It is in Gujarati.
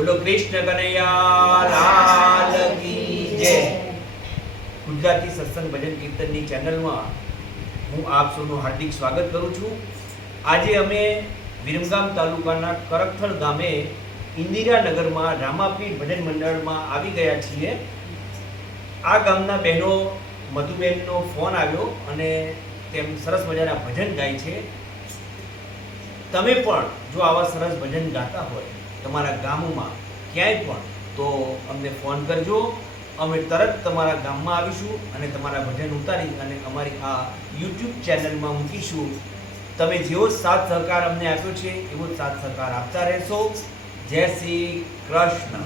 બોલો કૃષ્ણ કનૈયા લાલ કી જય। ગુજરાતી સત્સંગ ભજન કીર્તનની ચેનલમાં હું આપ સૌનું હાર્દિક સ્વાગત કરું છું। આજે અમે વિરમગામ તાલુકાના કરકથળ ગામે ઇન્દિરાનગરમાં રામાપીર ભજન મંડળમાં આવી ગયા છીએ। આ ગામના બહેનો મધુબેનનો ફોન આવ્યો અને તેમ સરસ મજાના ભજન ગાય છે। તમે પણ જો આવા સરસ ભજન ગાતા હોય તમારા ગામોમાં ક્યાંય પણ તો અમને ફોન કરજો। અમે તરત તમારા ગામમાં આવીશું અને તમારા ભજન ઉતારી અને અમારી આ યુટ્યુબ ચેનલમાં મૂકીશું। તમે જેવો સાથ સહકાર અમને આપ્યો છે એવો સાથ સહકાર આપતા રહેશો। જય શ્રી કૃષ્ણ।